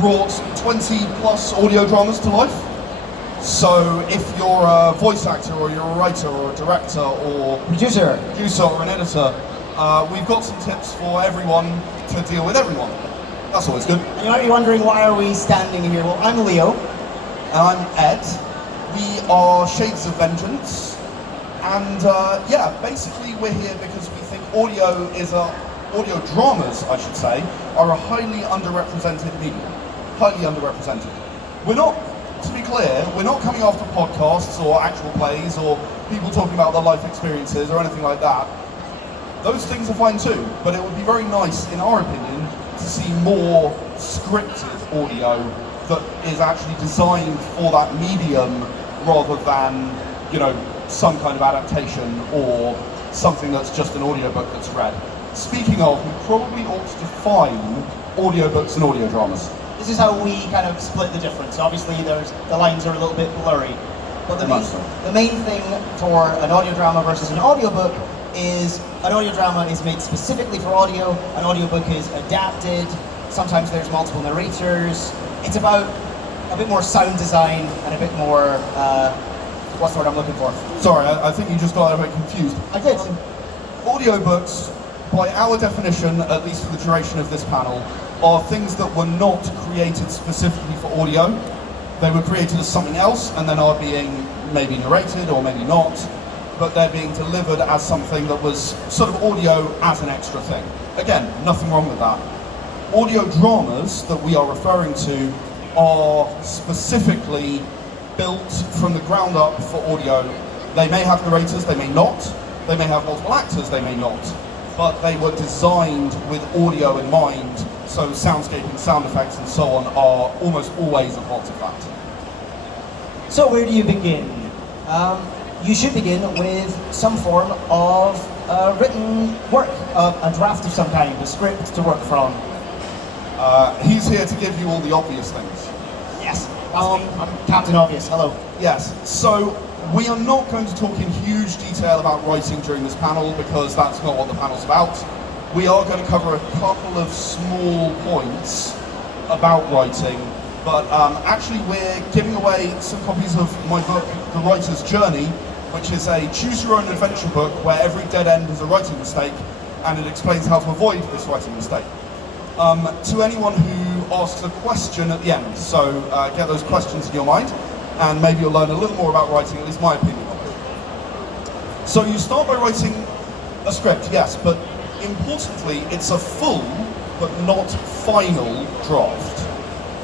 brought 20 plus audio dramas to life. So if you're a voice actor, or you're a writer, or a director, or producer, or an editor, we've got some tips for everyone to deal with everyone. That's always good. You might be wondering, why are we standing here? Well, I'm Leo. And I'm Ed. We are Shades of Vengeance. And yeah, basically we're here because we think audio dramas, I should say, are a highly underrepresented medium. Highly underrepresented. We're not, to be clear, we're not coming after podcasts or actual plays or people talking about their life experiences or anything like that. Those things are fine too, but it would be very nice, in our opinion, to see more scripted audio that is actually designed for that medium rather than, you know, some kind of adaptation or something that's just an audiobook that's read. Speaking of, we probably ought to define audiobooks and audio dramas. This is how we kind of split the difference. Obviously, the lines are a little bit blurry. But the main thing for an audio drama versus an audiobook is an audio drama is made specifically for audio, an audiobook is adapted, sometimes there's multiple narrators. It's about a bit more sound design and a bit more, what's the word I'm looking for? Sorry, I think you just got a bit confused. I did. Audiobooks, by our definition, at least for the duration of this panel, are things that were not created specifically for audio. They were created as something else and then are being maybe narrated or maybe not, but they're being delivered as something that was sort of audio as an extra thing. Again, nothing wrong with that. Audio dramas that we are referring to are specifically built from the ground up for audio. They may have narrators, they may not. They may have multiple actors, they may not. But they were designed with audio in mind, so soundscaping, sound effects and so on are almost always a part of that. So where do you begin? You should begin with some form of written work, a draft of some kind, a script to work from. He's here to give you all the obvious things. Yes, I'm Captain Obvious, hello. Yes, so we are not going to talk in huge detail about writing during this panel because that's not what the panel's about. We are going to cover a couple of small points about writing, but actually we're giving away some copies of my book, The Writer's Journey, which is a choose-your-own-adventure book where every dead end is a writing mistake, and it explains how to avoid this writing mistake. To anyone who asks a question at the end, so get those questions in your mind, and maybe you'll learn a little more about writing, at least my opinion of it. So you start by writing a script, yes, but importantly, it's a full but not final draft.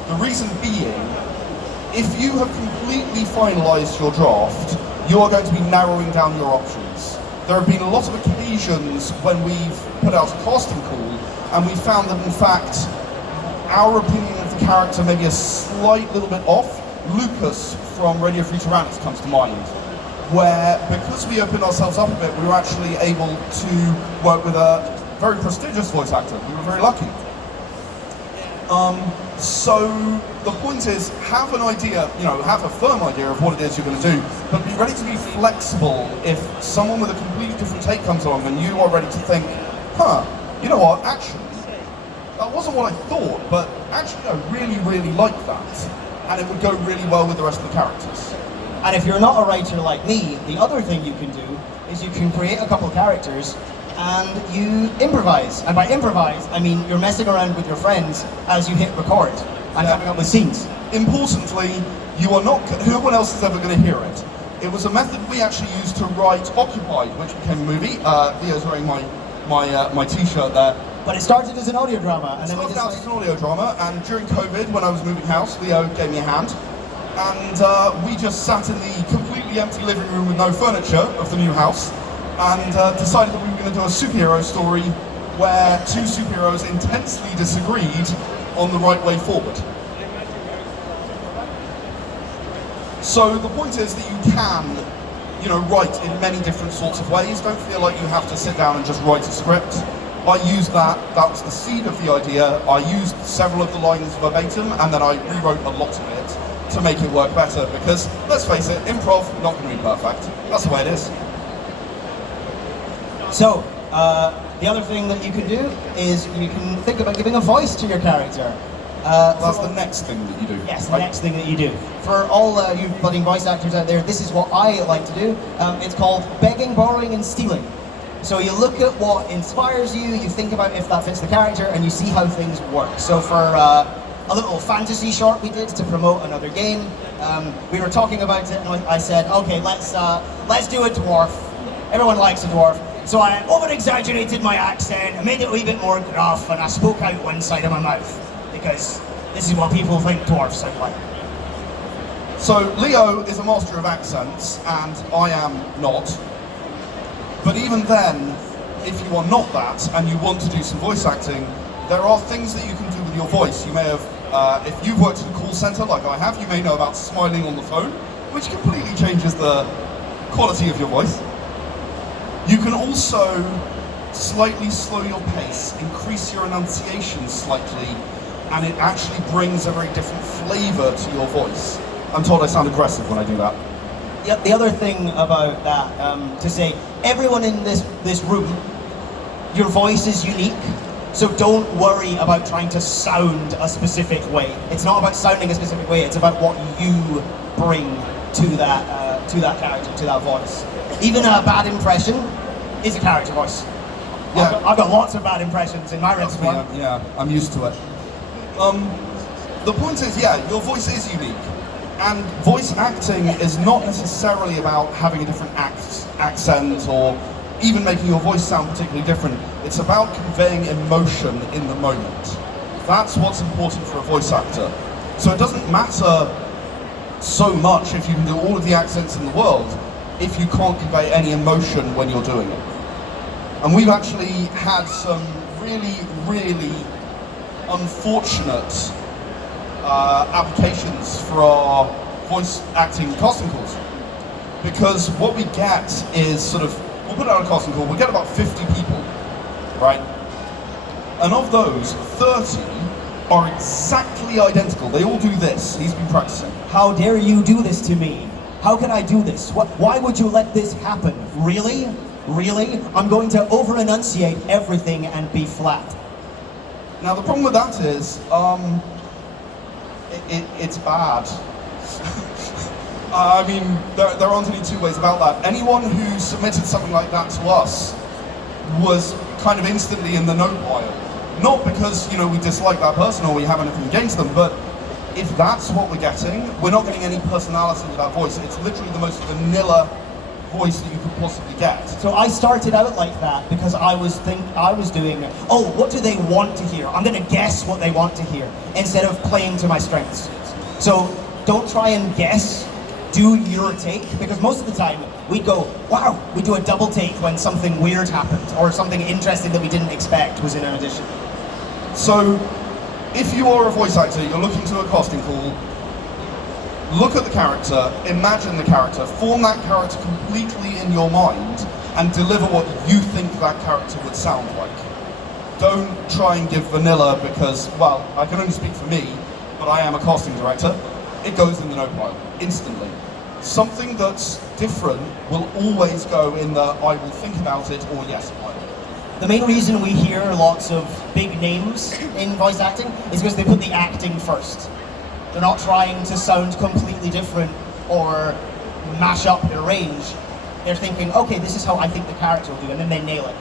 The reason being, if you have completely finalized your draft, you are going to be narrowing down your options. There have been a lot of occasions when we've put out a casting call and we found that in fact our opinion of the character may be a slight little bit off. Lucas from Radio Free Tyrannus comes to mind, where because we opened ourselves up a bit, we were actually able to work with a very prestigious voice actor. We were very lucky. So the point is, have an idea, have a firm idea of what it is you're going to do, but be ready to be flexible if someone with a completely different take comes along and you are ready to think, you know what, actually, that wasn't what I thought, but actually I really, really like that. And it would go really well with the rest of the characters. And if you're not a writer like me, the other thing you can do is you can create a couple of characters and you improvise. And by improvise, I mean you're messing around with your friends as you hit record and coming up with scenes. Importantly, no one else is ever going to hear it. It was a method we actually used to write Occupied, which became a movie. Leo's wearing my t-shirt there. But it started as an audio drama. And then it started out as an audio drama, and during COVID, when I was moving house, Leo gave me a hand. And we just sat in the completely empty living room with no furniture of the new house, and decided that we were going to do a superhero story where two superheroes intensely disagreed on the right way forward. So the point is that you can, write in many different sorts of ways. Don't feel like you have to sit down and just write a script. I used that was the seed of the idea. I used several of the lines verbatim, and then I rewrote a lot of it to make it work better, because, let's face it, improv, not going to be perfect. That's the way it is. So, the other thing that you can do is you can think about giving a voice to your character. That's the next thing that you do. Yes, the right? next thing that you do. For all you budding voice actors out there, this is what I like to do. It's called begging, borrowing, and stealing. So you look at what inspires you, you think about if that fits the character, and you see how things work. So for a little fantasy short we did to promote another game, we were talking about it, and I said, okay, let's do a dwarf. Everyone likes a dwarf. So I over-exaggerated my accent, I made it a wee bit more gruff, and I spoke out one side of my mouth, because this is what people think dwarfs sound like. So Leo is a master of accents, and I am not. But even then, if you are not that, and you want to do some voice acting, there are things that you can do with your voice. You may have, if you've worked in a call center like I have, you may know about smiling on the phone, which completely changes the quality of your voice. You can also slightly slow your pace, increase your enunciation slightly, and it actually brings a very different flavor to your voice. I'm told I sound aggressive when I do that. Yep, the other thing about that, to say, everyone in this room, your voice is unique, so don't worry about trying to sound a specific way. It's not about sounding a specific way, it's about what you bring to that character, to that voice. Even a bad impression is a character voice. Yeah. I've got lots of bad impressions in my repertoire. Yeah, I'm used to it. The point is, yeah, your voice is unique. And voice acting is not necessarily about having a different accent or even making your voice sound particularly different. It's about conveying emotion in the moment. That's what's important for a voice actor. So it doesn't matter so much if you can do all of the accents in the world if you can't convey any emotion when you're doing it. And we've actually had some really, really unfortunate applications for our voice acting casting calls, because what we get is sort of, we'll put out a casting call, we'll get about 50 people, right? And of those, 30 are exactly identical. They all do this. He's been practicing. How dare you do this to me? How can I do this? Why would you let this happen? Really? Really? I'm going to over-enunciate everything and be flat. Now the problem with that is, it's bad. I mean, there aren't any two ways about that. Anyone who submitted something like that to us was kind of instantly in the no pile. Not because, you know, we dislike that person or we have anything against them, but if that's what we're getting, we're not getting any personality with that voice. It's literally the most vanilla voice that you could possibly get. So I started out like that because I was doing, oh, what do they want to hear? I'm going to guess what they want to hear instead of playing to my strengths. So don't try and guess, do your take, because most of the time we'd go, wow, we do a double take when something weird happened or something interesting that we didn't expect was in an audition. So if you are a voice actor, you're looking to a casting call, look at the character, imagine the character, form that character completely in your mind, and deliver what you think that character would sound like. Don't try and give vanilla because, well, I can only speak for me, but I am a casting director. It goes in the no pile, instantly. Something that's different will always go in the I will think about it or yes pile. The main reason we hear lots of big names in voice acting is because they put the acting first. They're not trying to sound completely different or mash up their range. They're thinking, okay, this is how I think the character will do, and then they nail it.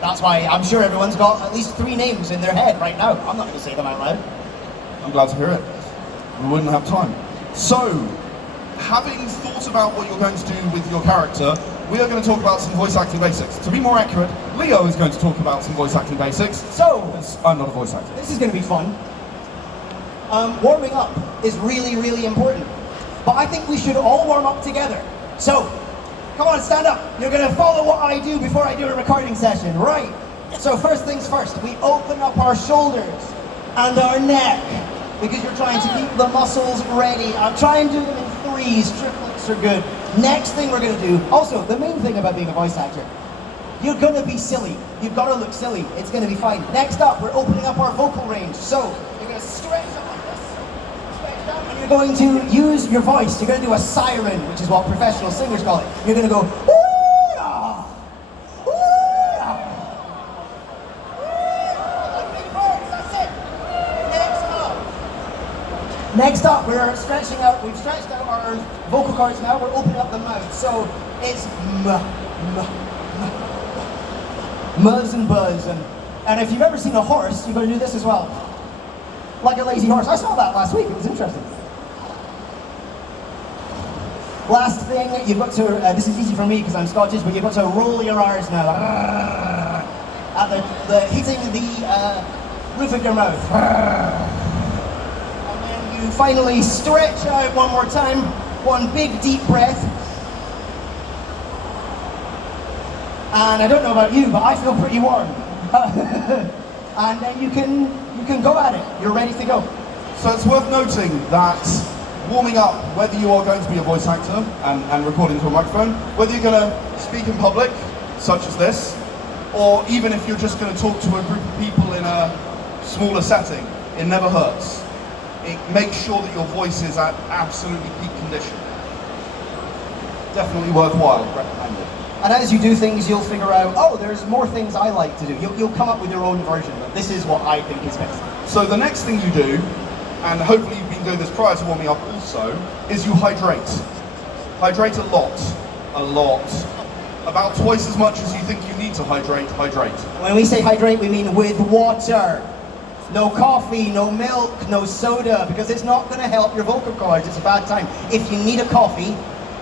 That's why I'm sure everyone's got at least 3 names in their head right now. I'm not going to say them out loud. I'm glad to hear it. We wouldn't have time. So, having thought about what you're going to do with your character, we are going to talk about some voice acting basics. To be more accurate, Leo is going to talk about some voice acting basics. So, I'm not a voice actor. This is going to be fun. Warming up is really, really important. But I think we should all warm up together. So, come on, stand up. You're going to follow what I do before I do a recording session, right? So first things first, we open up our shoulders and our neck because you're trying to keep the muscles ready. I'll try and do them in 3s, triplets are good. Next thing we're going to do, also the main thing about being a voice actor, you're going to be silly. You've got to look silly. It's going to be fine. Next up, we're opening up our vocal range. So you're going to stretch up like this. Stretch down, and you're going to use your voice. You're going to do a siren, which is what professional singers call it. You're going to go, ooh-ah, ooh-ah, ooh-ah, like big birds, that's it. Next up, Next up, we're stretching out. We've stretched out our vocal cords now. We're opening up the mouth. So it's muzz and buzz. And if you've ever seen a horse, you're going to do this as well. Like a lazy horse. I saw that last week. It was interesting. Last thing, you've got to, this is easy for me because I'm Scottish, but you've got to roll your R's now. At hitting the roof of your mouth. And then you finally stretch out one more time. One big deep breath. And I don't know about you, but I feel pretty warm. And then you can go at it. You're ready to go. So it's worth noting that warming up, whether you are going to be a voice actor and recording to a microphone, whether you're going to speak in public, such as this, or even if you're just going to talk to a group of people in a smaller setting, it never hurts. It makes sure that your voice is at absolutely peak condition. Definitely worthwhile, recommended. And as you do things, you'll figure out, oh, there's more things I like to do. You'll come up with your own version of this is what I think is best. So the next thing you do, and hopefully you've been doing this prior to warming up also, is you hydrate. Hydrate a lot. A lot. About twice as much as you think you need to hydrate. When we say hydrate, we mean with water. No coffee, no milk, no soda, because it's not going to help your vocal cords. It's a bad time. If you need a coffee,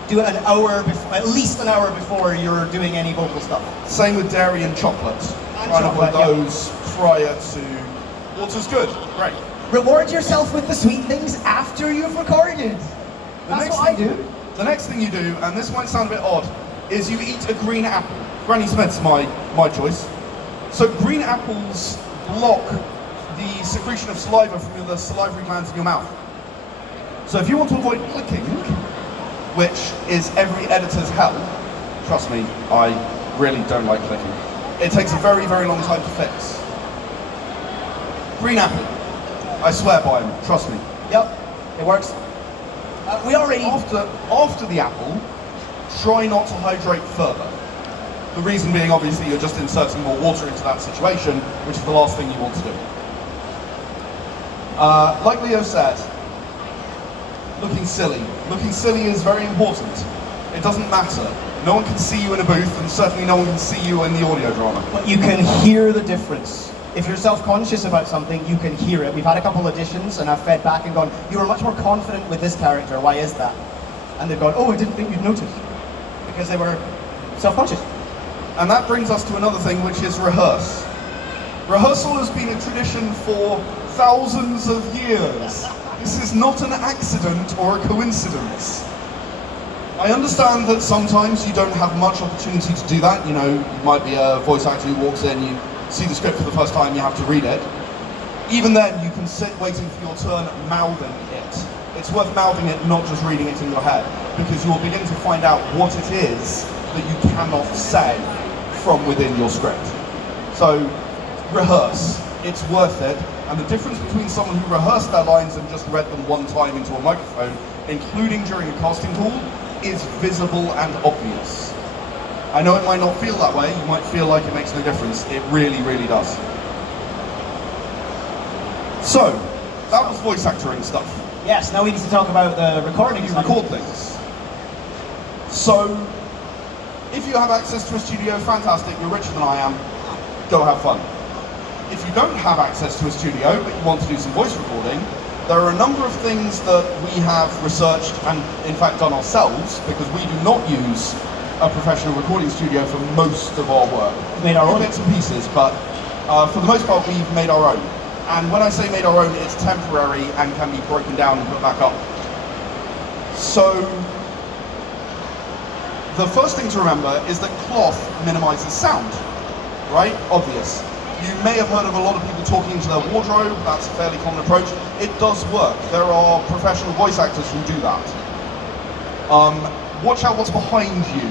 do it an hour before, at least an hour before you're doing any vocal stuff. Same with dairy and chocolate. Try to avoid those prior to... Water's good, great. Reward yourself with the sweet things after you've recorded. That's what I do. The next thing you do, and this might sound a bit odd, is you eat a green apple. Granny Smith's my choice. So green apples block the secretion of saliva from the salivary glands in your mouth. So if you want to avoid clicking, which is every editor's hell, trust me, I really don't like clicking. It takes a very, very long time to fix. Green apple. I swear by them, trust me. Yep, it works. We already... After the apple, try not to hydrate further. The reason being, obviously, you're just inserting more water into that situation, which is the last thing you want to do. Like Leo said, looking silly. Looking silly is very important. It doesn't matter. No one can see you in a booth, and certainly no one can see you in the audio drama. But you can hear the difference. If you're self-conscious about something, you can hear it. We've had a couple auditions, and I've fed back and gone, you were much more confident with this character, why is that? And they've gone, oh, I didn't think you'd notice. Because they were self-conscious. And that brings us to another thing, which is rehearse. Rehearsal has been a tradition for thousands of years. This is not an accident or a coincidence. I understand that sometimes you don't have much opportunity to do that. You know, you might be a voice actor who walks in, you see the script for the first time, you have to read it. Even then, you can sit waiting for your turn mouthing it. It's worth mouthing it, not just reading it in your head, because you'll begin to find out what it is that you cannot say from within your script. So, rehearse. It's worth it. And the difference between someone who rehearsed their lines and just read them one time into a microphone, including during a casting call, is visible and obvious. I know it might not feel that way, you might feel like it makes no difference. It really, really does. So, that was voice acting stuff. Yes, now we need to talk about the recording. You record things. So, if you have access to a studio, fantastic, you're richer than I am, go have fun. If you don't have access to a studio, but you want to do some voice recording, there are a number of things that we have researched and in fact done ourselves, because we do not use a professional recording studio for most of our work. We've made our own bits and pieces, but for the most part we've made our own. And when I say made our own, it's temporary and can be broken down and put back up. So, the first thing to remember is that cloth minimizes sound, right? Obvious. You may have heard of a lot of people talking into their wardrobe. That's a fairly common approach. It does work. There are professional voice actors who do that. Watch out what's behind you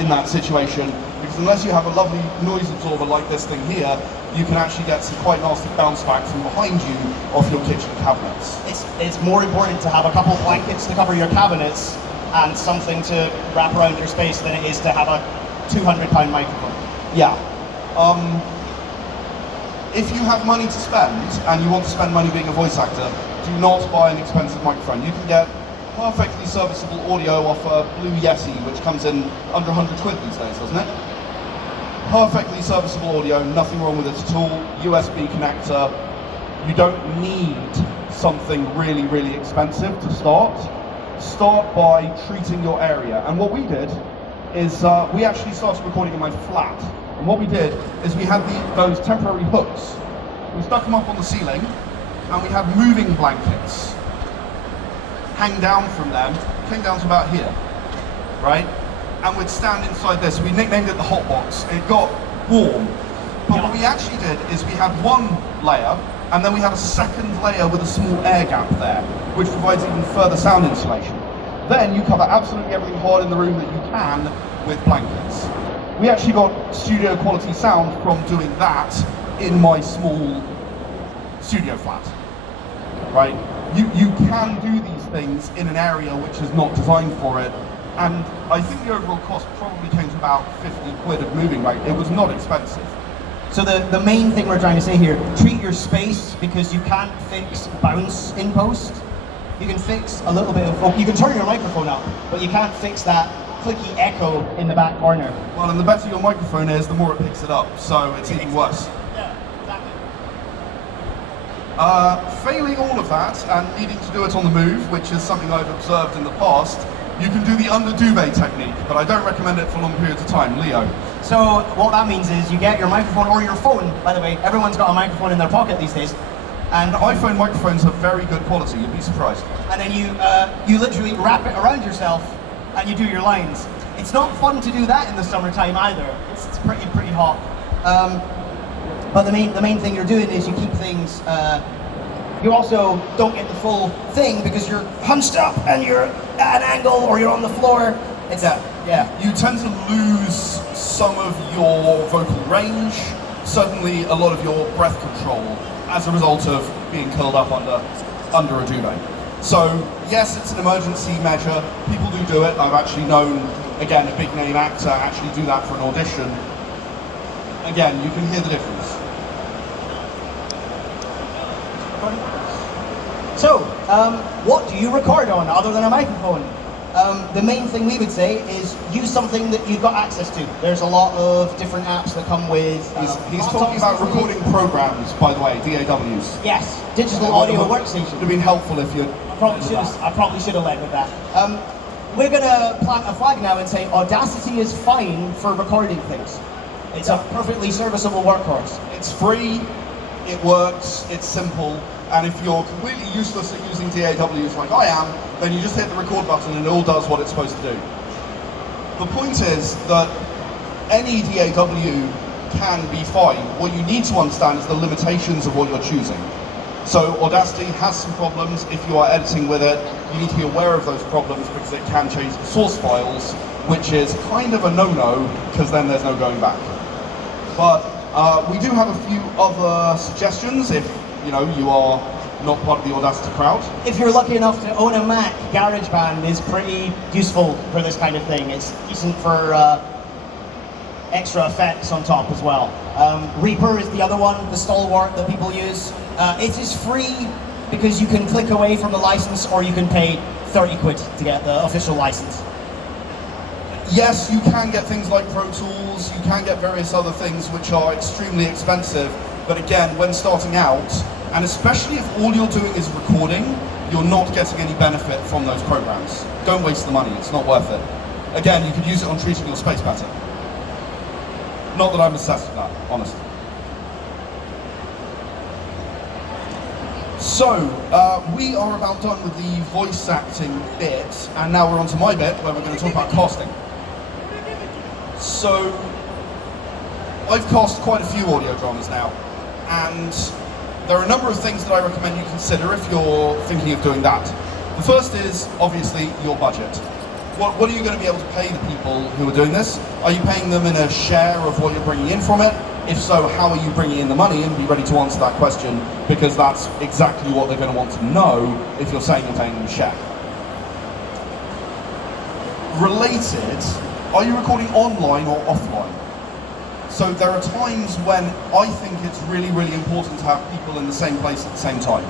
in that situation, because unless you have a lovely noise absorber like this thing here, you can actually get some quite nasty bounce back from behind you off your kitchen cabinets. It's more important to have a couple blankets to cover your cabinets and something to wrap around your space than it is to have a 200-pound microphone. Yeah. If you have money to spend, and you want to spend money being a voice actor, do not buy an expensive microphone. You can get perfectly serviceable audio off a Blue Yeti, which comes in under 100 quid these days, doesn't it? Perfectly serviceable audio, nothing wrong with it at all. USB connector. You don't need something really, really expensive to start. Start by treating your area. And what we did is we actually started recording in my flat. And what we did is we had those temporary hooks. We stuck them up on the ceiling, and we had moving blankets hang down from them, came down to about here, right? And we'd stand inside this. We nicknamed it the hot box. It got warm. But what we actually did is we had one layer, and then we had a second layer with a small air gap there, which provides even further sound insulation. Then you cover absolutely everything hard in the room that you can with blankets. We actually got studio quality sound from doing that in my small studio flat, right? You can do these things in an area which is not designed for it, and I think the overall cost probably came to about 50 quid of moving, right? It was not expensive. So the main thing we're trying to say here, treat your space, because you can't fix bounce in post. You can fix a little bit of, you can turn your microphone up, but you can't fix that clicky echo in the back corner. Well, and the better your microphone is, the more it picks it up, so it's even worse. Yeah, exactly. Failing all of that and needing to do it on the move, which is something I've observed in the past, you can do the under duvet technique, but I don't recommend it for long periods of time. Leo? So what that means is you get your microphone or your phone, by the way, everyone's got a microphone in their pocket these days. And iPhone microphones are very good quality, you'd be surprised. And then you literally wrap it around yourself and you do your lines. It's not fun to do that in the summertime either. It's pretty hot. But the main thing you're doing is you keep things. You also don't get the full thing because you're hunched up and you're at an angle or you're on the floor. It's yeah. You tend to lose some of your vocal range, certainly a lot of your breath control, as a result of being curled up under a duvet. So yes, it's an emergency measure. People do it. I've actually known, again, a big name actor actually do that for an audition. Again, you can hear the difference. So, what do you record on other than a microphone? The main thing we would say is use something that you've got access to. There's a lot of different apps that come with. He's talking about recording programs, by the way, DAWs. Yes, digital audio workstation. It would have been helpful if you'd. I probably should have led with that. We're going to plant a flag now and say Audacity is fine for recording things. It's a perfectly serviceable workhorse. It's free, it works, it's simple, and if you're completely useless at using DAWs like I am, then you just hit the record button and it all does what it's supposed to do. The point is that any DAW can be fine. What you need to understand is the limitations of what you're choosing. So Audacity has some problems. If you are editing with it, you need to be aware of those problems because it can change the source files, which is kind of a no-no because then there's no going back. But we do have a few other suggestions if you are not part of the Audacity crowd. If you're lucky enough to own a Mac, GarageBand is pretty useful for this kind of thing. It's decent for extra effects on top as well. Reaper is the other one, the stalwart that people use. It is free because you can click away from the license or you can pay 30 quid to get the official license. Yes, you can get things like Pro Tools, you can get various other things which are extremely expensive, but again, when starting out, and especially if all you're doing is recording, you're not getting any benefit from those programs. Don't waste the money, it's not worth it. Again, you could use it on treating your space better. Not that I'm obsessed with that, honestly. So, we are about done with the voice acting bit, and now we're on to my bit, where we're going to talk about casting. So, I've cast quite a few audio dramas now, and there are a number of things that I recommend you consider if you're thinking of doing that. The first is, obviously, your budget. What are you going to be able to pay the people who are doing this? Are you paying them in a share of what you're bringing in from it? If so, how are you bringing in the money? And be ready to answer that question, because that's exactly what they're going to want to know if you're saying you're paying them a share. Related, are you recording online or offline? So there are times when I think it's really, really important to have people in the same place at the same time.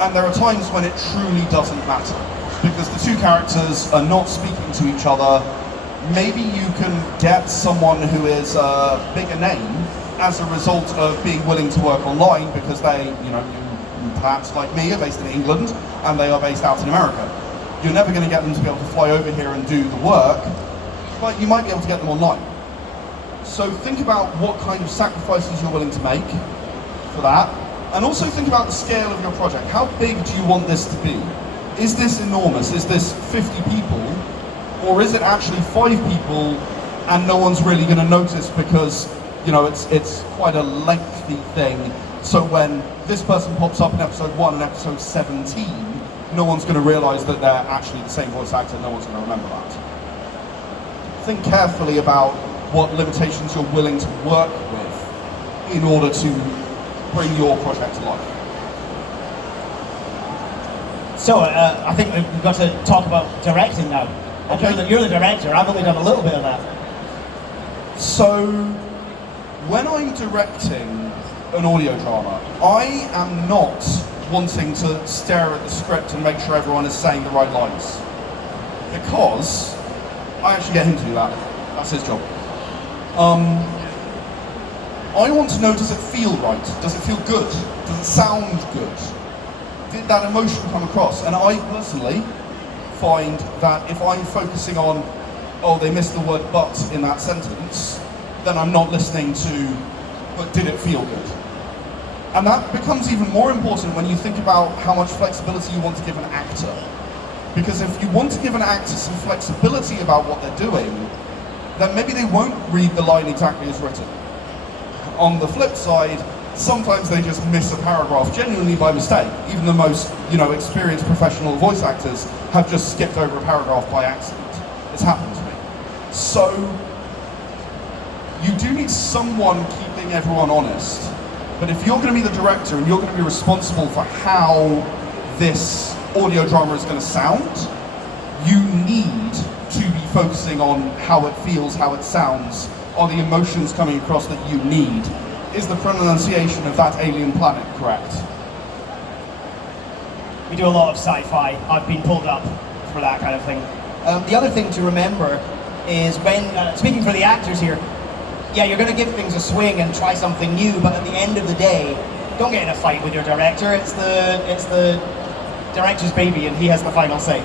And there are times when it truly doesn't matter, because the two characters are not speaking to each other. Maybe you can get someone who is a bigger name as a result of being willing to work online, because they, you perhaps like me, are based in England, and they are based out in America. You're never going to get them to be able to fly over here and do the work, but you might be able to get them online. So think about what kind of sacrifices you're willing to make for that, and also think about the scale of your project. How big do you want this to be? Is this enormous? Is this 50 people? Or is it actually 5 people and no one's really going to notice because, it's quite a lengthy thing. So when this person pops up in episode 1 and episode 17, no one's going to realize that they're actually the same voice actor, no one's going to remember that. Think carefully about what limitations you're willing to work with in order to bring your project to life. So I think we've got to talk about directing now. Okay. You're the director, I've only done a little bit of that. So, when I'm directing an audio drama, I am not wanting to stare at the script and make sure everyone is saying the right lines. Because I actually get him to do that. That's his job. I want to know, does it feel right? Does it feel good? Does it sound good? Did that emotion come across? And I personally find that if I'm focusing on, oh, they missed the word but in that sentence, then I'm not listening to, but did it feel good? And that becomes even more important when you think about how much flexibility you want to give an actor. Because if you want to give an actor some flexibility about what they're doing, then maybe they won't read the line exactly as written. On the flip side, sometimes they just miss a paragraph genuinely by mistake. Even the most, experienced professional voice actors have just skipped over a paragraph by accident. It's happened to me. So, you do need someone keeping everyone honest. But if you're going to be the director and you're going to be responsible for how this audio drama is going to sound, you need to be focusing on how it feels, how it sounds, are the emotions coming across that you need. Is the pronunciation of that alien planet correct? We do a lot of sci-fi. I've been pulled up for that kind of thing. The other thing to remember is when, speaking for the actors here, yeah, you're going to give things a swing and try something new, but at the end of the day, don't get in a fight with your director. It's the director's baby, and he has the final say.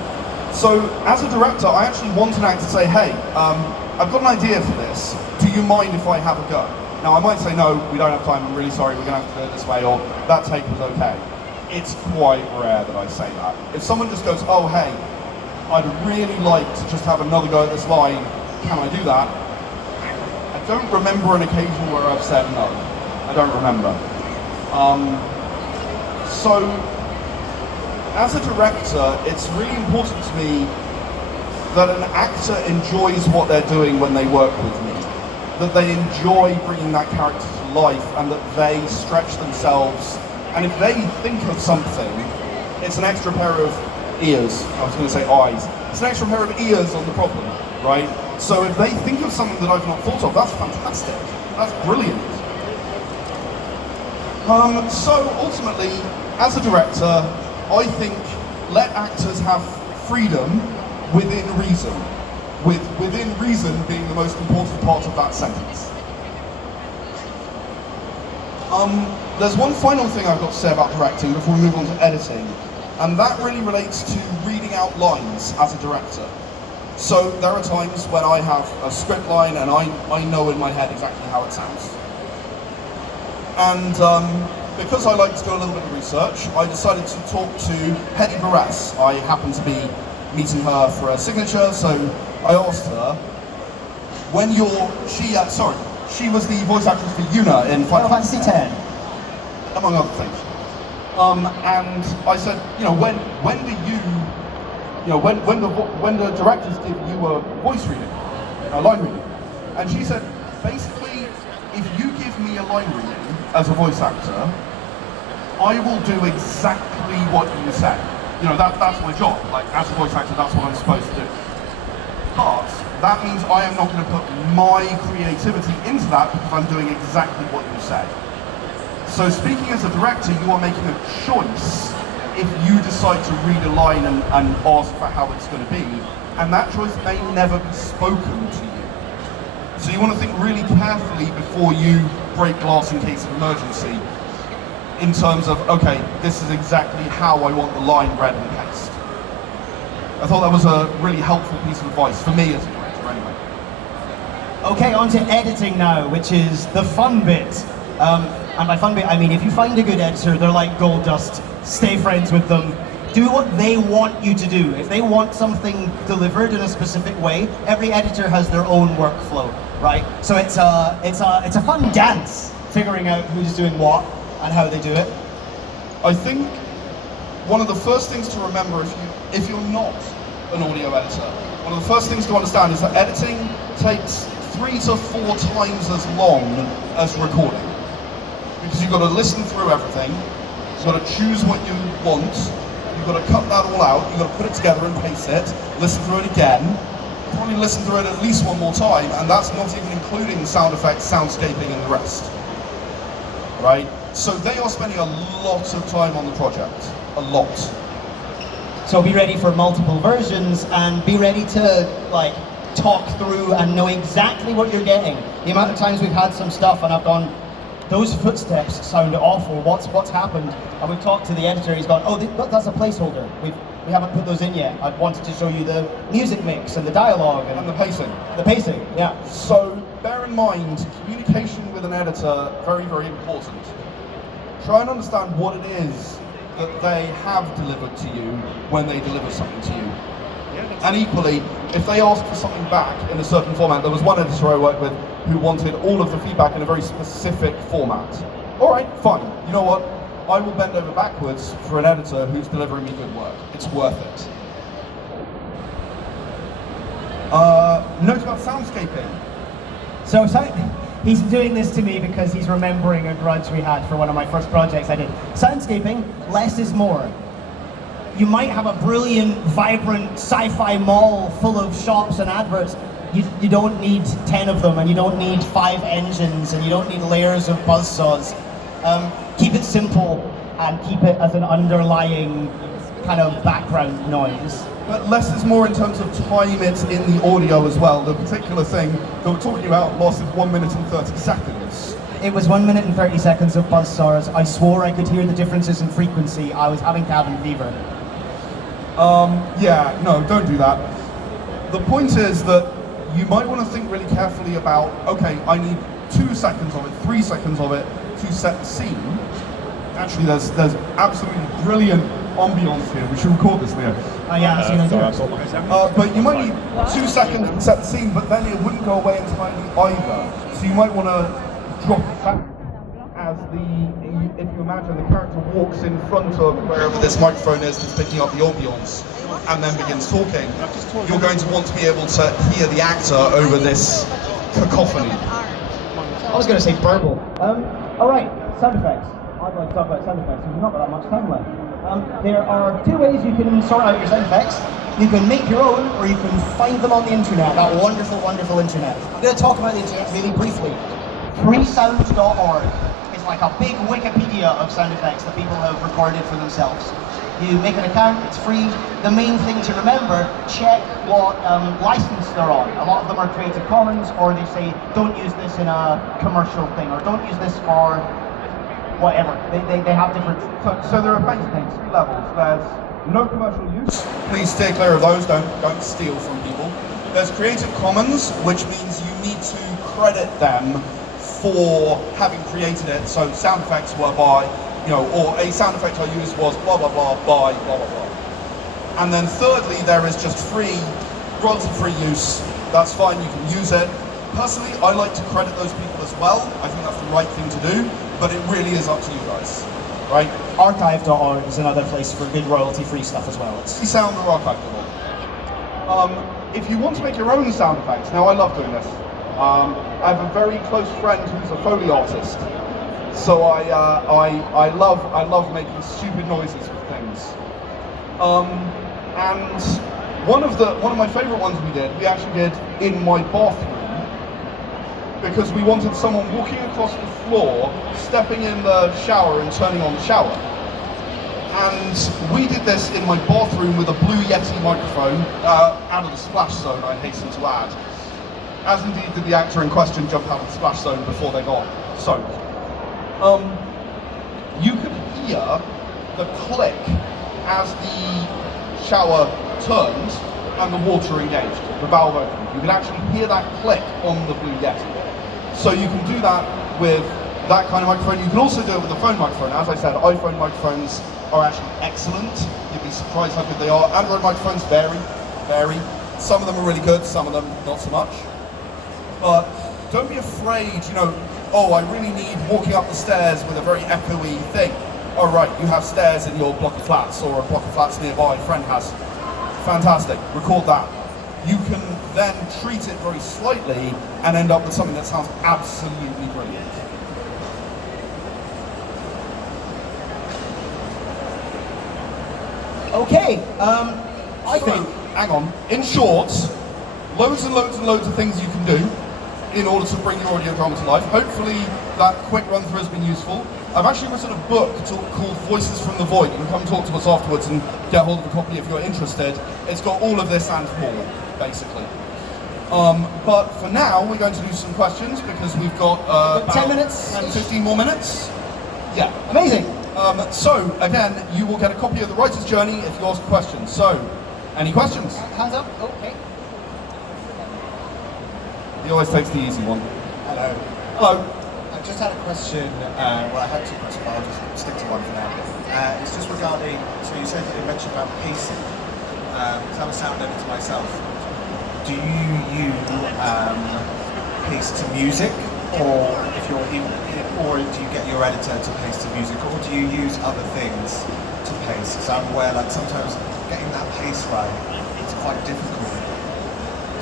So, as a director, I actually want an actor to say, hey, I've got an idea for this. Do you mind if I have a go? Now, I might say, no, we don't have time, I'm really sorry, we're going to have to do it this way, or that take was okay. It's quite rare that I say that. If someone just goes, oh, hey, I'd really like to just have another go at this line, can I do that? I don't remember an occasion where I've said no. I don't remember. So, as a director, it's really important to me that an actor enjoys what they're doing when they work with me. That they enjoy bringing that character to life, and that they stretch themselves. And if they think of something, it's an extra pair of ears. I was going to say eyes. It's an extra pair of ears on the problem, right? So if they think of something that I've not thought of, that's fantastic. That's brilliant. So ultimately, as a director, I think let actors have freedom within reason. With within reason being the most important part of that sentence. There's one final thing I've got to say about directing before we move on to editing, and that really relates to reading out lines as a director. So there are times when I have a script line and I know in my head exactly how it sounds. And because I like to do a little bit of research, I decided to talk to Hedy Barres. I happen to be meeting her for a signature, so I asked her, when she was the voice actress for Yuna in Final Fantasy X, among other things. And I said, when the directors give you a voice reading, a line reading, and she said, basically, if you give me a line reading as a voice actor, I will do exactly what you say. That's my job. Like, as a voice actor, that's what I'm supposed to do. But that means I am not going to put my creativity into that because I'm doing exactly what you say. So speaking as a director, you are making a choice if you decide to read a line and ask for how it's going to be, and that choice may never be spoken to you. So you want to think really carefully before you break glass in case of emergency, in terms of, okay, this is exactly how I want the line read and paced. I thought that was a really helpful piece of advice for me as a director anyway. Okay, on to editing now, which is the fun bit. And by fun bit, I mean if you find a good editor, they're like gold dust. Stay friends with them. Do what they want you to do. If they want something delivered in a specific way, every editor has their own workflow, right? So it's a fun dance, figuring out who's doing what and how they do it. I think one of the first things to remember if you're not an audio editor, one of the first things to understand is that editing takes 3 to 4 times as long as recording. Because you've got to listen through everything, you've got to choose what you want, you've got to cut that all out, you've got to put it together and paste it, listen through it again, probably listen through it at least one more time, and that's not even including sound effects, soundscaping and the rest. Right? So they are spending a lot of time on the project. A lot. So be ready for multiple versions and be ready to like talk through and know exactly what you're getting. The amount of times we've had some stuff and I've gone, those footsteps sound awful, what's happened? And we've talked to the editor, he's gone, oh, that's a placeholder. We haven't put those in yet. I wanted to show you the music mix and the dialogue. And the pacing. The pacing, yeah. So bear in mind, communication with an editor, very, very important. Try and understand what it is that they have delivered to you when they deliver something to you. And equally, if they ask for something back in a certain format, there was one editor I worked with who wanted all of the feedback in a very specific format. All right, fine. You know what? I will bend over backwards for an editor who's delivering me good work. It's worth it. Note about soundscaping. So he's doing this to me because he's remembering a grudge we had for one of my first projects I did. Soundscaping, less is more. You might have a brilliant, vibrant sci-fi mall full of shops and adverts. You don't need 10 of them, and you don't need 5 engines, and you don't need layers of buzzsaws. Keep it simple and keep it as an underlying kind of background noise. But less is more in terms of time it's in the audio as well. The particular thing that we're talking about lasted 1 minute and 30 seconds. It was 1 minute and 30 seconds of buzzsaws. I swore I could hear the differences in frequency. I was having cabin fever. Yeah, no, don't do that. The point is that you might want to think really carefully about, okay, I need 2 seconds of it, 3 seconds of it to set the scene. Actually, there's absolutely brilliant ambience here. We should record this, Leo. Oh yeah, I've seen it. But you might need 2 seconds to set the scene, but then it wouldn't go away entirely either. So you might want to drop it back as if you imagine the character walks in front of wherever this microphone is that's picking up the ambience and then begins talking, you're going to want to be able to hear the actor over this cacophony. I was going to say burble. Alright, sound effects. I'd like to talk about sound effects, we've not got that much time left. There are 2 ways you can sort out your sound effects. You can make your own, or you can find them on the internet, that wonderful, wonderful internet. I'm going to talk about the internet really briefly. Freesound.org is like a big Wikipedia of sound effects that people have recorded for themselves. You make an account, it's free. The main thing to remember, check what license they're on. A lot of them are Creative Commons, or they say, don't use this in a commercial thing, or don't use this for whatever. They have different... So there are basically 2 levels. There's no commercial use. Please stay clear of those, don't steal from people. There's Creative Commons, which means you need to credit them for having created it. So sound effects were by, or a sound effect I used was blah blah blah by blah blah blah. And then thirdly, there is just free, royalty-free use. That's fine, you can use it. Personally, I like to credit those people as well. I think that's the right thing to do, but it really is up to you guys, right? Archive.org is another place for good royalty-free stuff as well. It's sound or archive.org. If you want to make your own sound effects, now I love doing this. I have a very close friend who's a Foley artist, so I love making stupid noises with things. And one of my favourite ones we actually did in my bathroom, because we wanted someone walking across the floor, stepping in the shower and turning on the shower. And we did this in my bathroom with a Blue Yeti microphone, out of the splash zone, I hasten to add. As indeed did the actor in question jump out of the splash zone before they got soaked. You could hear the click as the shower turned and the water engaged, the valve opened. You can actually hear that click on the Blue Yeti. So you can do that with that kind of microphone. You can also do it with a phone microphone. As I said, iPhone microphones are actually excellent. You'd be surprised how good they are. Android microphones vary. Some of them are really good, some of them not so much. But don't be afraid, oh, I really need walking up the stairs with a very echoey thing. Oh right, you have stairs in your block of flats, or a block of flats nearby a friend has. Fantastic, record that. You can then treat it very slightly and end up with something that sounds absolutely brilliant. Okay, I think... Hang on, in short, loads and loads and loads of things you can do in order to bring your audio drama to life. Hopefully that quick run through has been useful. I've actually written a book called Voices from the Void. You can come talk to us afterwards and get hold of a copy if you're interested. It's got all of this and more, basically. But for now, we're going to do some questions because we've got about 10 minutes? 10, 15 more minutes. Yeah. Amazing. So, again, you will get a copy of The Writer's Journey if you ask questions. So, any questions? Hands up. Okay. He always takes the easy one. Hello. Hello. I just had a question, well I had two questions, but I'll just stick to one for now. It's just regarding, so you said you mentioned about pacing. So I'm a sound editor myself. Do you pace to music, or or do you get your editor to pace to music, or do you use other things to pace? Because I'm aware, like sometimes getting that pace right, it's quite difficult.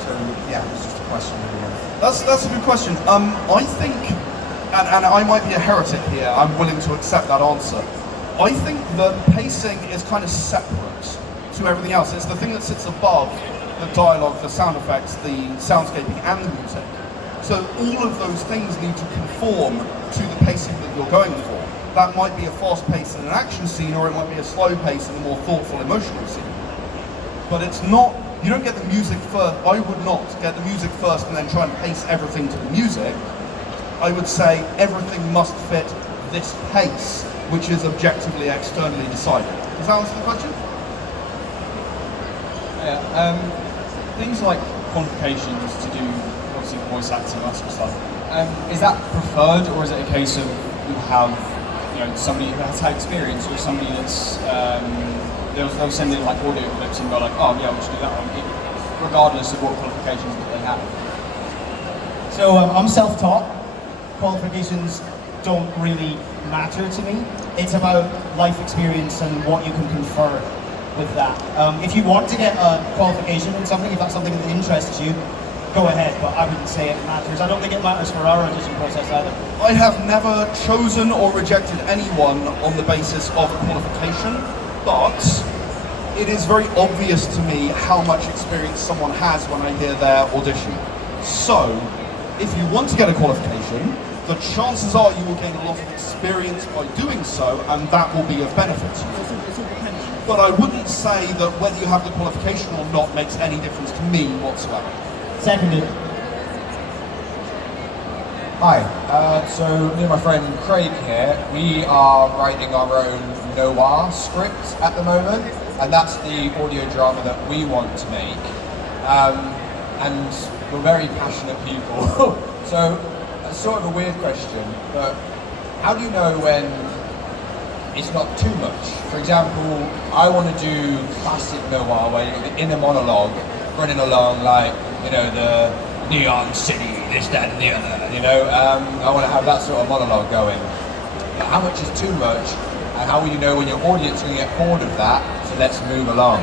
So yeah, it's just a question really. That's a good question. I think, and I might be a heretic here, I'm willing to accept that answer. I think that pacing is kind of separate to everything else. It's the thing that sits above the dialogue, the sound effects, the soundscaping, and the music. So all of those things need to conform to the pacing that you're going for. That might be a fast pace in an action scene, or it might be a slow pace in a more thoughtful, emotional scene. But it's not, you don't get the music first. I would not get the music first and then try and pace everything to the music. I would say everything must fit this pace, which is objectively, externally decided. Does that answer the question? Yeah, things like qualifications to do, obviously, voice acting, that sort of stuff. Is that preferred, or is it a case of you have, somebody who has had experience, or somebody that's they'll send in like audio clips and go like, oh yeah, we should do that one, regardless of what qualifications that they have? So I'm self-taught. Qualifications don't really matter to me. It's about life experience and what you can confer with that. If you want to get a qualification in something, if that's something that interests you, go ahead, but I wouldn't say it matters. I don't think it matters for our audition process either. I have never chosen or rejected anyone on the basis of a qualification, but it is very obvious to me how much experience someone has when I hear their audition. So, if you want to get a qualification, the chances are you will gain a lot of experience by doing so, and that will be of benefit to you. But I wouldn't say that whether you have the qualification or not makes any difference to me whatsoever. Seconded. Hi, so me and my friend Craig here, we are writing our own noir script at the moment, and that's the audio drama that we want to make. And we're very passionate people. So, that's sort of a weird question, but how do you know when it's not too much? For example, I want to do classic noir where you're the inner monologue running along like, the neon city, this, that, and the other, I want to have that sort of monologue going. But how much is too much, and how will you know when your audience is going to get bored of that, so let's move along?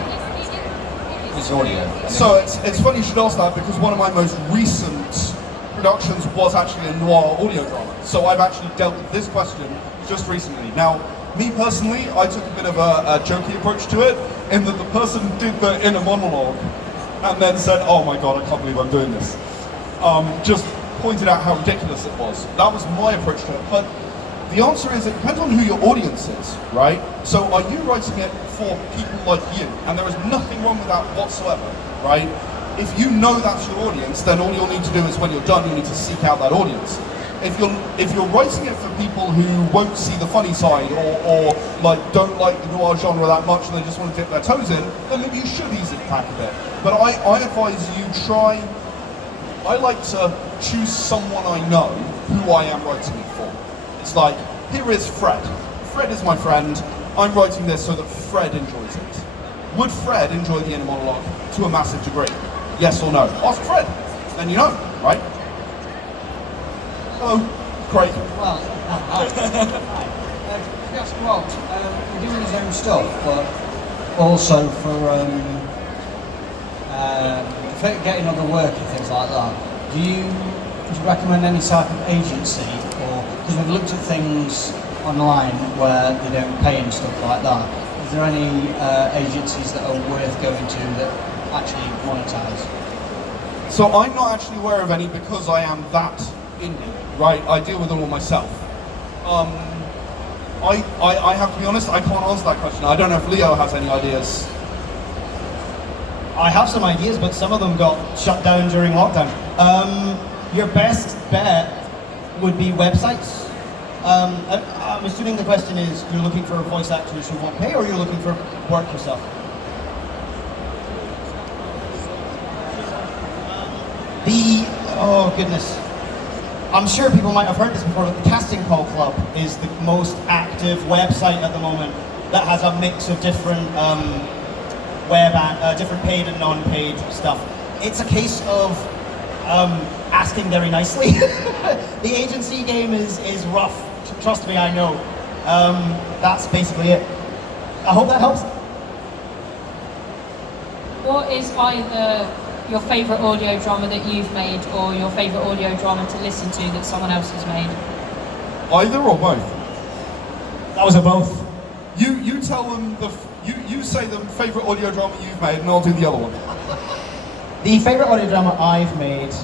It's audio. So it's funny you should ask that, because one of my most recent productions was actually a noir audio drama. So I've actually dealt with this question just recently. Now, me personally, I took a bit of a jokey approach to it, in that the person did the inner monologue, and then said, oh my god, I can't believe I'm doing this. Just pointed out how ridiculous it was. That was my approach to it. But The answer is it depends on who your audience is, right? So are you writing it for people like you? And there is nothing wrong with that whatsoever, right? If you know that's your audience, then all you'll need to do is when you're done, you need to seek out that audience. If you're writing it for people who won't see the funny side or like don't like the noir genre that much and they just want to dip their toes in, then maybe you should ease it back a bit. But I advise you I like to choose someone I know who I am writing it for. It's like, here is Fred. Fred is my friend. I'm writing this so that Fred enjoys it. Would Fred enjoy the inner monologue to a massive degree? Yes or no? Ask Fred. Then you know, right? Hello, Craig. Well, hi. Yes, well, we're doing his own stuff, but also for getting other work and things like that. Would you recommend any type of agency, or because we've looked at things online where they don't pay and stuff like that? Is there any agencies that are worth going to that actually monetize? So I'm not actually aware of any because I am that indie, right? I deal with it all myself. I have to be honest, I can't answer that question. I don't know if Leo has any ideas. I have some ideas, but some of them got shut down during lockdown. Your best bet would be websites. I'm assuming the question is you're looking for voice actors who won't pay, or you're looking for work yourself? Oh goodness. I'm sure people might have heard this before, but the Casting Call Club is the most active website at the moment that has a mix of different different paid and non-paid stuff. It's a case of asking very nicely. The agency game is rough. Trust me, I know. That's basically it. I hope that helps. What is either your favourite audio drama that you've made or your favourite audio drama to listen to that someone else has made? Either or both? That was a both. You tell them you say the favourite audio drama you've made, and I'll do the other one. The favourite audio drama I've made.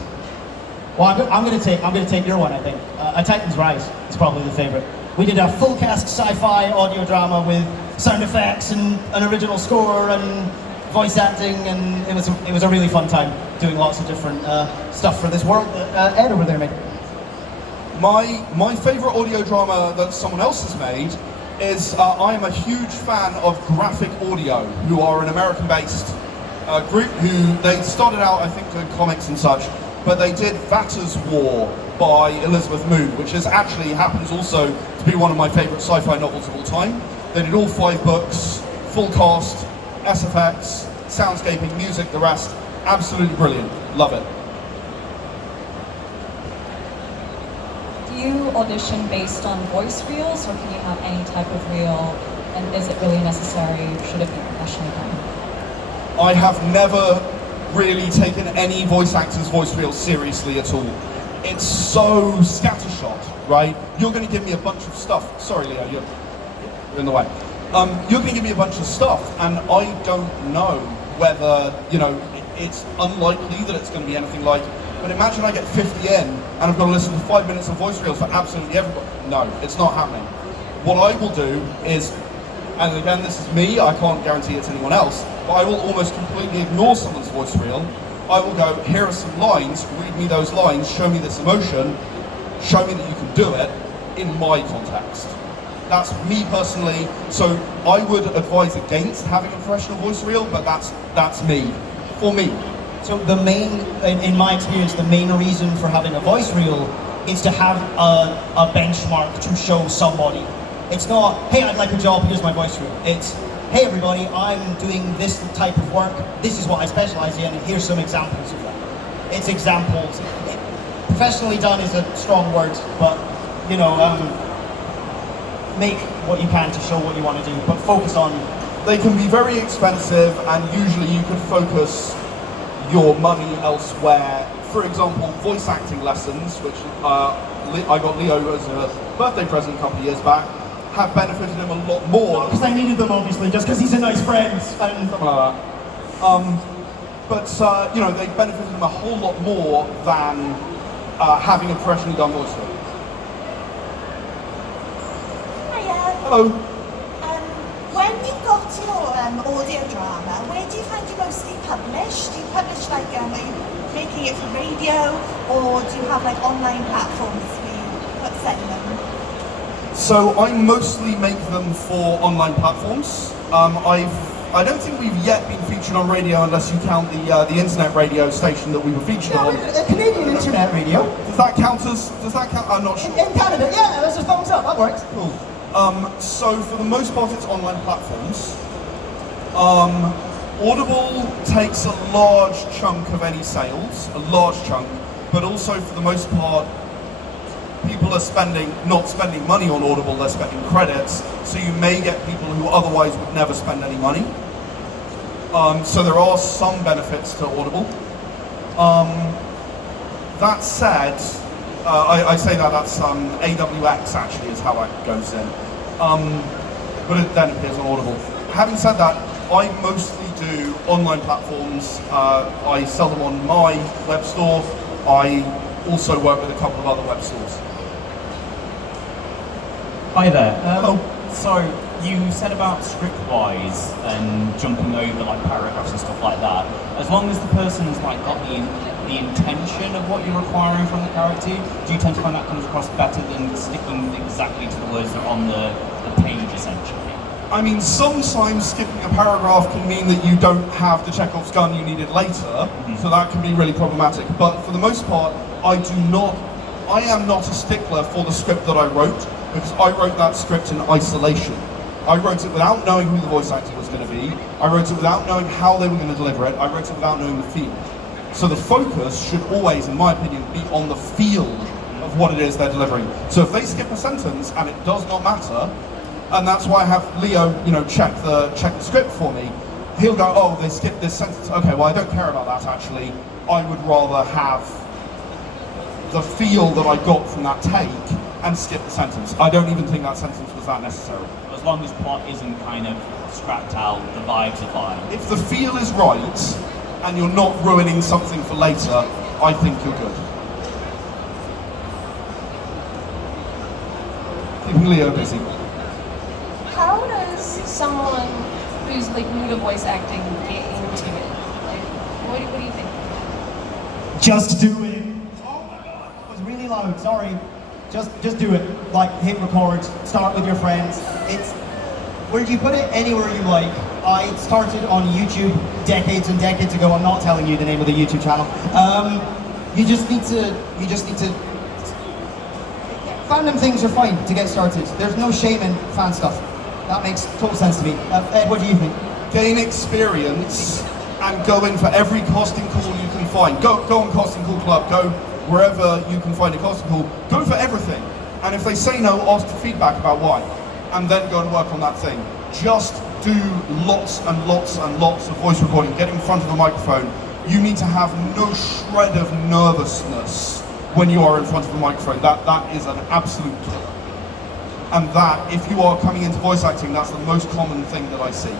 Well, I'm going to take your one. I think A Titan's Rise is probably the favourite. We did a full cast sci-fi audio drama with sound effects and an original score and voice acting, and it was a really fun time doing lots of different stuff for this world that Ed over there made. My favourite audio drama that someone else has made is I am a huge fan of Graphic Audio, who are an American-based group who they started out, I think, doing comics and such, but they did Vater's War by Elizabeth Moon, which actually happens also to be one of my favourite sci-fi novels of all time. They did all 5 books, full cast, SFX, soundscaping, music, the rest. Absolutely brilliant. Love it. Do you audition based on voice reels, or can you have any type of reel? And is it really necessary? Should it be professionally done? I have never really taken any voice actor's voice reel seriously at all. It's so scattershot, right? You're going to give me a bunch of stuff. Sorry, Leo, you're in the way. You're going to give me a bunch of stuff, and I don't know whether, it's unlikely that it's going to be anything like, but imagine I get 50 in, and I've got to listen to 5 minutes of voice reels for absolutely everybody. No, it's not happening. What I will do is, and again, this is me, I can't guarantee it's anyone else, but I will almost completely ignore someone's voice reel. I will go, here are some lines, read me those lines, show me this emotion, show me that you can do it in my context. That's me personally, so I would advise against having a professional voice reel, but that's me, for me. So in my experience, the main reason for having a voice reel is to have a benchmark to show somebody. It's not, hey, I'd like a job, here's my voice reel. It's, hey everybody, I'm doing this type of work, this is what I specialize in, and here's some examples of that. It's examples. Professionally done is a strong word, but, make what you can to show what you want to do, but focus on. They can be very expensive, and usually you can focus your money elsewhere. For example, voice acting lessons, which I got Leo as a birthday present a couple of years back, have benefited him a lot more. Because I needed them, obviously, just because he's a nice friend. And something like that. They benefited him a whole lot more than having a professionally done voice reel. Hello. When you've got your audio drama, where do you find you mostly publish? Do you publish like, are you making it for radio, or do you have like online platforms where you send them? So I mostly make them for online platforms. I don't think we've yet been featured on radio unless you count the internet radio station that we were featured on. A Canadian internet radio. Does that count? I'm not sure. In Canada, yeah, that's a thumbs up, that works. Cool. So for the most part it's online platforms. Audible takes a large chunk of any sales, a large chunk, but also for the most part people are not spending money on Audible, they're spending credits, so you may get people who otherwise would never spend any money. So there are some benefits to Audible. That said, I say that's AWX actually is how that goes in, but it then appears on Audible. Having said that, I mostly do online platforms. I sell them on my web store. I also work with a couple of other web stores. Hi there. Hello. So you said about script-wise and jumping over like paragraphs and stuff like that. As long as the person's like got the intention of what you're requiring from the character, do you tend to find that comes across better than sticking exactly to the words that are on the page essentially? I mean, sometimes skipping a paragraph can mean that you don't have the Chekhov's gun you needed later, so that can be really problematic. But for the most part, I am not a stickler for the script that I wrote, because I wrote that script in isolation. I wrote it without knowing who the voice actor was going to be. I wrote it without knowing how they were going to deliver it. I wrote it without knowing the feel. So the focus should always, in my opinion, be on the feel of what it is they're delivering. So if they skip a sentence and it does not matter, and that's why I have Leo, check the script for me. He'll go, oh, they skipped this sentence. Okay, well, I don't care about that actually. I would rather have the feel that I got from that take and skip the sentence. I don't even think that sentence was that necessary. As long as plot isn't kind of scrapped out, the vibes are fine. If the feel is right and you're not ruining something for later, I think you're good. Keeping Leo busy. How does someone who's like new to voice acting get into it? Like, what do you think? Just do it. Oh my god, that was really loud, sorry. Just do it. Like, hit record, start with your friends. It's, where do you put it? Anywhere you like. I started on YouTube decades and decades ago. I'm not telling you the name of the YouTube channel. You just need to, fandom things are fine to get started. There's no shame in fan stuff. That makes total sense to me. Ed, what do you think? Gain experience and go in for every casting call you can find. Go on Casting Call Club, go wherever you can find a casting call. Go for everything. And if they say no, ask for feedback about why. And then go and work on that thing. Just do lots and lots and lots of voice recording. Get in front of a microphone. You need to have no shred of nervousness when you are in front of a microphone. That is an absolute killer. And that, if you are coming into voice acting, that's the most common thing that I see.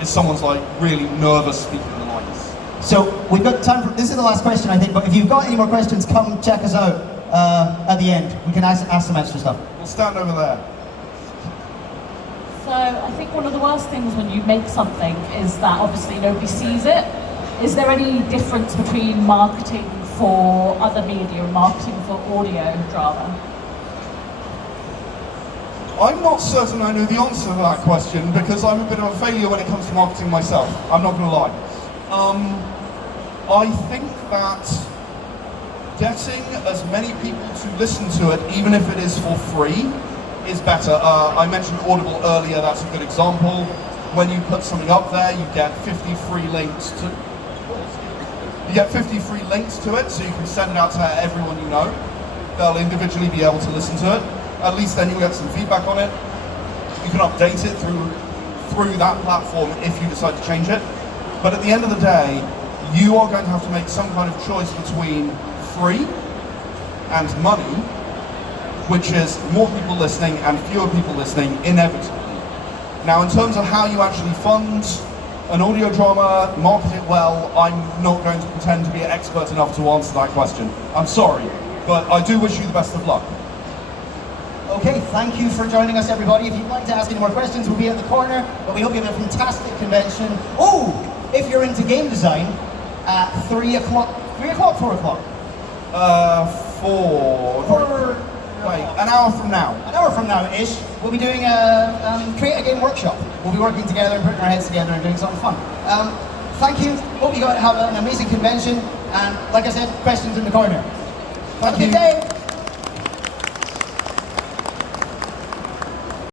Is someone's like really nervous speaking the lines. So we've got time for, this is the last question I think, but if you've got any more questions, come check us out at the end. We can ask some extra stuff. We'll stand over there. So I think one of the worst things when you make something is that obviously nobody sees it. Is there any difference between marketing for other media and marketing for audio drama? I'm not certain I know the answer to that question because I'm a bit of a failure when it comes to marketing myself. I'm not going to lie. I think that getting as many people to listen to it, even if it is for free, is better. I mentioned Audible earlier, that's a good example. When you put something up there, you get 50 free links to it, so you can send it out to everyone you know. They'll individually be able to listen to it. At least then you get some feedback on it. You can update it through that platform if you decide to change it. But at the end of the day, you are going to have to make some kind of choice between free and money, which is more people listening and fewer people listening, inevitably. Now, in terms of how you actually fund an audio drama, market it well, I'm not going to pretend to be an expert enough to answer that question. I'm sorry, but I do wish you the best of luck. Okay, thank you for joining us, everybody. If you'd like to ask any more questions, we'll be at the corner. But we hope you have a fantastic convention. Oh, if you're into game design, at 3 o'clock, 4 o'clock? 4. Wait, an hour from now. An hour from now-ish, we'll be doing a Create a Game workshop. We'll be working together and putting our heads together and doing something fun. Thank you. Hope you have an amazing convention. And like I said, questions in the corner. Have a good day.